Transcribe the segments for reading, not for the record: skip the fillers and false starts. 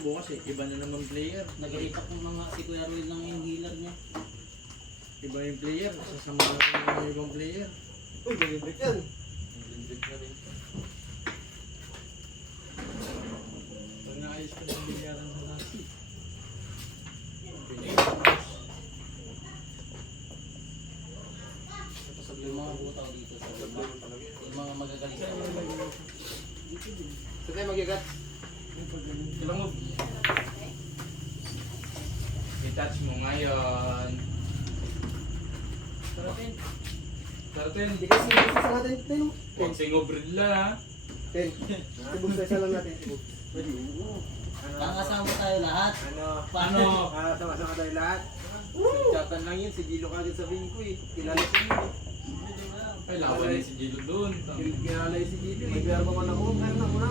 bukas eh. Iba na naman player. Nag-repack ko mga si Kuya Ruel lang yung healer niya. Iba yung player. Sasama na yung ibang player. Uy, galibig yan. Lindig na rin. Pag naayos ko ng bilyaran sa nasi. Yung mga butaw dito sa baba. Yung mga magagaling sa Saan tayo mag-igat? Ilang mo? I-touch mo ngayon. Parating. Taratin. Hindi kasi isa natin. Ten. Huwag singobrid lang ha. Ten. Tibog sa isa lang natin. Tibog. Pwede. Pangasama tayo lahat. Paano? Sama-sama tayo lahat. Chatan lang yun. Si Gilo kagad sabihin ko eh. Kilala ko yun eh. Ay, lawan din si Gilo doon. Kilala yun si Gilo eh. Pero pa man ako. Kaya na muna.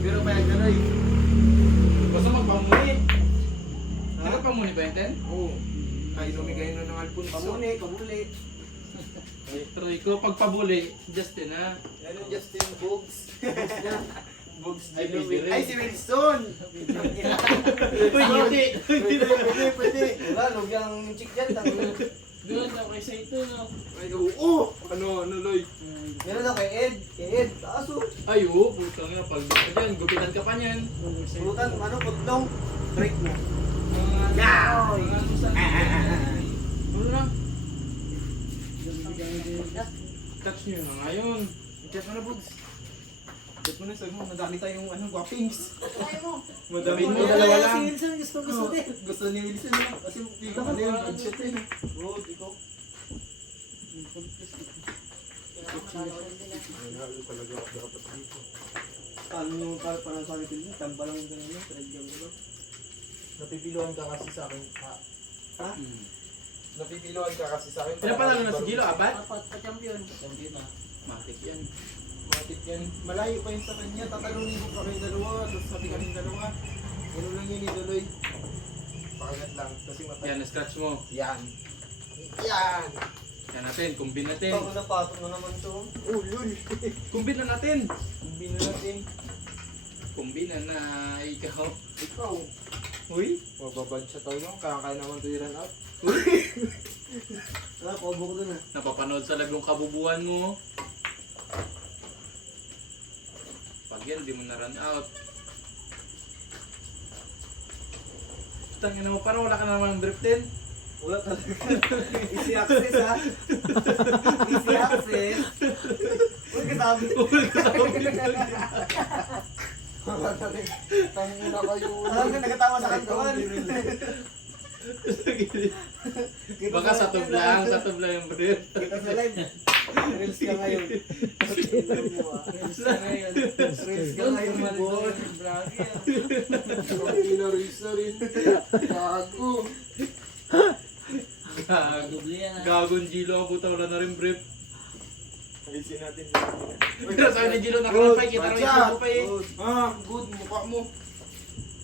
Pero payag na rin. Basta magpamuni. Nagpamuni ba yun, Ten? Oo. Kayo lumigay na ng Alfonso. Pamuni, pamuli. Pero ikaw pagpabuli, Justin ha. Yan yung Justin Bugs. Bugs Ay, Gilo. pwede rin. Ay, si Wilson! Uy, hindi! Pwede. Wala, lugyang chick dyan. Doon ako kay Saito, no? Ay, oo! Ano, Loy? Meron ako kay Ed. Kay Ed, aso. Ay, oo. Putang ina. Pag dyan, gupitan ka pa niyan. Pulutan, ano, putlong. Break mo. Mga lusan. Ano lang? Touch nyo na ngayon. Chat mo na, Bugs. Chat mo na, sabi mo, madami tayong guwapings. Madami mo, dalawa lang. Si Wilson, gusto din. Gusto ni Wilson lang. Kasi ikaw ano yung budget eh. Oo, ikaw. Ano yung parang sabi ko niya, tamba lang yung ganyan, talagang gano'n. Napipiluan ka kasi sa akin. Ha? Napipiluan ka kasi sa akin. Ilan pa lang na si Gilo? Apat? Apat pa champion. Champion na. Matik yan. Matik yan. Malayo pa yun sa kanya. Tatalunin ko pa kayong dalawa. Tapos sabi kaming dalawa. Gano'n lang yun iduloy. Pakagat lang. Kasi matay. Yan, na-scratch mo. Yan. Yan. Yan natin, combine natin. Ako na patong na naman to. Oh, lul. Combine na natin. Bino natin. Combine na ikaw. Ikaw. Uy. Mababad siya tao lang. Kaya naman to i-run out. Ah, kobo ko dun ah. Napapanood sa lagong kabubuan mo. Pag yan, di mo na run out. Tangina mo, parang wala ka naman driftin. Wala talaga. Easy access ha. Easy access. Huwag kasabi. Wala talaga. Tangina kayo. Alam ka nagkatawa sa kantuan. Baka sa tublang yung brief. Kita sa live. Reels ka ngayon. Reels ka ngayon. Reels ka ngayon. Boy. Reels na rin. Gago. Dubli yan, ha? Gagong Gilo ang puta, wala na rin brief. Alisin natin. Pero sabi ni Gilo nakalapay, kita rin yung pa eh. Ah, good. Mukha mo.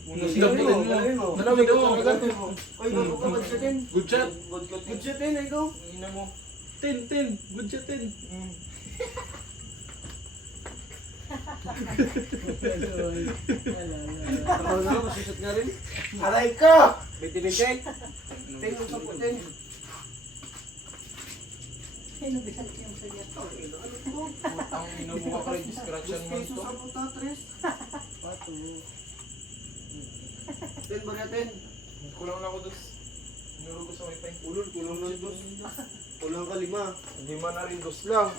Nalawin mo. Nalawin mo. Ay, bago ka budgetin. Good shot. Budgetin, ikaw. Ina mo. 10. Good shot 10. Ako na, masusot nga rin. Aray ka! 20-20. 10 mo sa po, 10. Ang inabuka ka rin, distraction mo Pesos ito. sa puta, Tres. 10 ba natin? Kulang na ako dos. Inuro ko sa wifi. Kulang na dos. Kulang ka 5. 5 na rin, dos lang.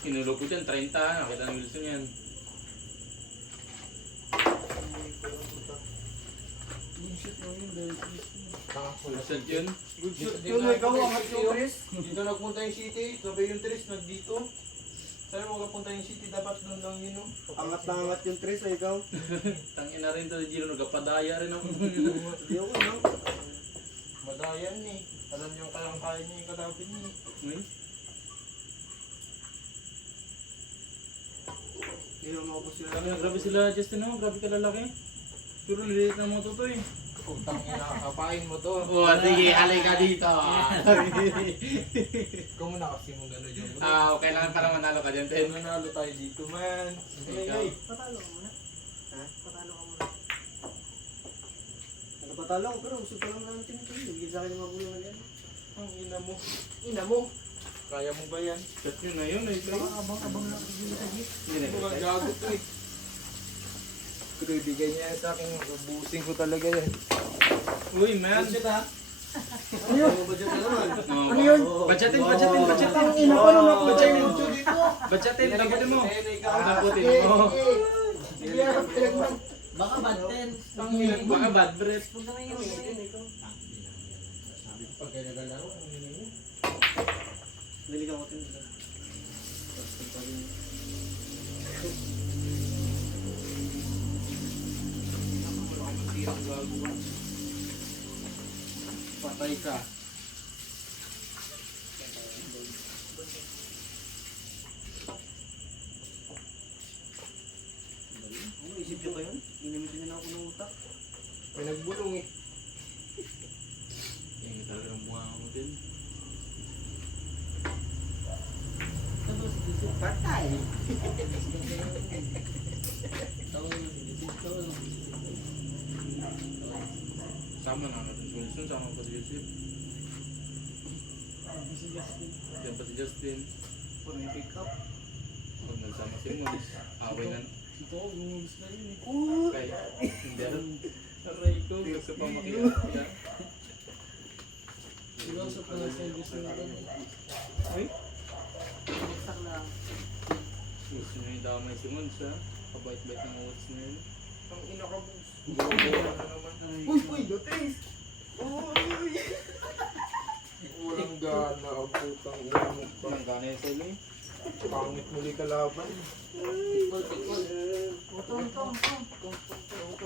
Kinulo ko dyan, 30. Nakita ng Wilson yan. Good shot yun. Good shot yun, ikaw angat yung Tres. Dito nagpunta yung city. Sabi yung Tres, nagdito. Sabi mo kapunta yung city, dapat doon lang yun. Angat na angat yung Tres, ikaw. Tangin na rin to si Gilo, nagkapadaya rin ako. Hindi ako, no? Madayan eh. Alam niyo kayang kaya niya yung kalapin niya. Uy. Kaya mo ako sila. Grabe sila, Justin, oh. Grabe ka lalaki. Pero nililit na mo to eh. Putang ina, kapain mo to. Oh, sige, halay ka dito. Ikaw muna kasi mong gano'n yung Kailangan para manalo ka dyan, Ten. Manalo tayo dito, man. Ikaw. Patalo mo na. Ha? Patalo ko, pero gusto pa lang natin ito. Bigyan sa akin ng magulang na yan. Ang ina mo. Ina mo. Kaya mo ba yan? Shot yun na yun, ay play. Abang-abang na bigyan sa gift. Hindi na Mga gago to eh. Pero ibigay niya yan sa akin. Ubusin ko talaga yan. Uy, man. Budget ha? Ano yun? Budget na naman. Ano yun? Budgetin. Ang ina ko nung nakuha yung Budgetin. dito. Budgetin, damputin mo. Ikaw. Damputin mo. Sige, harap ka lang. Baka bad 10. Ang ina, baka bad breath. Huwag na ngayon. Pag kaya naglalaro, ang ina niya. Naligaw ko din. Patay ka. Isip nyo ba yun? Inamitin na ako ng utak. May nagbulong eh. Yung talaga ng buha mo din. Patay! Sama na natin si Wilson, sama pa si Yusuf. Yan pa si Justin. Puro yung pick up. Pag nagsama si Mons, away na. Ito, gumulis na yun eh. Kay, hindi alam. Aray ko, gusto pa makikita. Iwasan pa na siya gusto na rin. Ay, Buksak lang. gusto nyo yung damay si Mons ha. Kabait-bait ng words na yun. Ang ina ka boss. Gulo na naman. Uy, Lotes! Walang gana ang putang ina mo. Ang gana yung sa'yo eh. Pangit muli kalaban. Tikol. Ito.